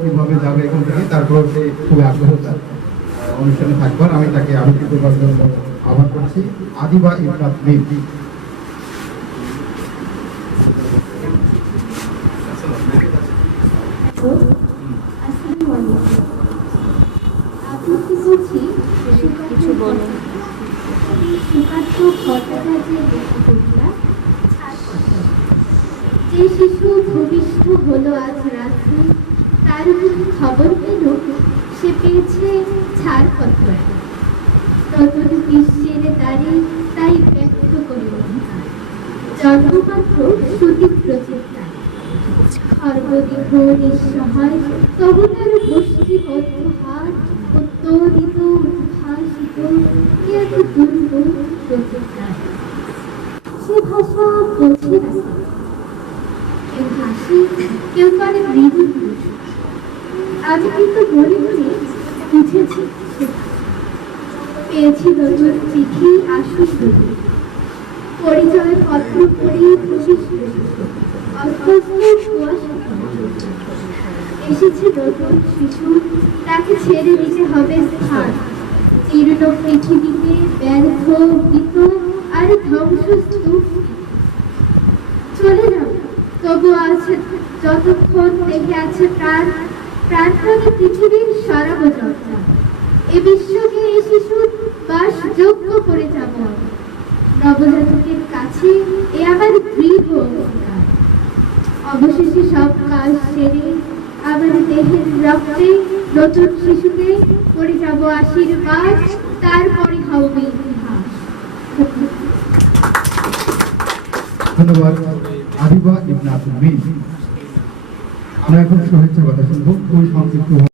কীভাবে যাবে এখান থেকে তারপর সে খুবই আগ্রহ তার অনুষ্ঠানে থাকবার আমি তাকে আবেদন করবার জন্য আহ্বান করছি। আদিবা লেখা যে শিশু ভূমিষ্ঠ হলো আজ রাত্রি তার খবর পেল, সে পেয়েছে ছাড়পত্র। নতুন বিশ্বের দ্বারে তাই ব্যক্ত করে অধিকার জন্মমাত্র সুতীব্র চিন্তায় সর্বদেহ নিঃসহায় তবু তার গোষ্ঠীবদ্ধ হাত উত্তরিত উদ্ভাসিত এক দুর্গ প্রতিজ্ঞায় সে ভাষা বোঝে না। কেউ হাসি, কেউ করে মৃদু আমি কিন্তু মনে বুঝেছি। পেয়েছি নতুন চিঠি আসুন পরিচয় পত্র পড়ি কুয়াশা। এসেছে নতুন শিশু, তাকে ছেড়ে দিতে হবে স্থান। জীর্ণ পৃথিবীতে ব্যর্থ, ভীত আর ধ্বংসস্তূপ। চলে যাও, তবু আছে যতক্ষণ দেখে আছে প্রাণ। প্রাণপণে পৃথিবীর সরাব চর্চা এ বিশ্বকে এই শিশুর বাসযোগ্য করে যাব। নবজাতকের কাছে এ আমার দৃঢ় অবশেষে সব কাজ সেরে আমার দেহের রক্তে নতুন শিশুকে করে যাব আশীর্বাদ, তারপরে হবে ইতিহাস। ধন্যবাদ। আদিবা ইবনাতুল মিম আমরা এখন শুভেচ্ছা কথা শুনব। খুবই সংক্ষিপ্ত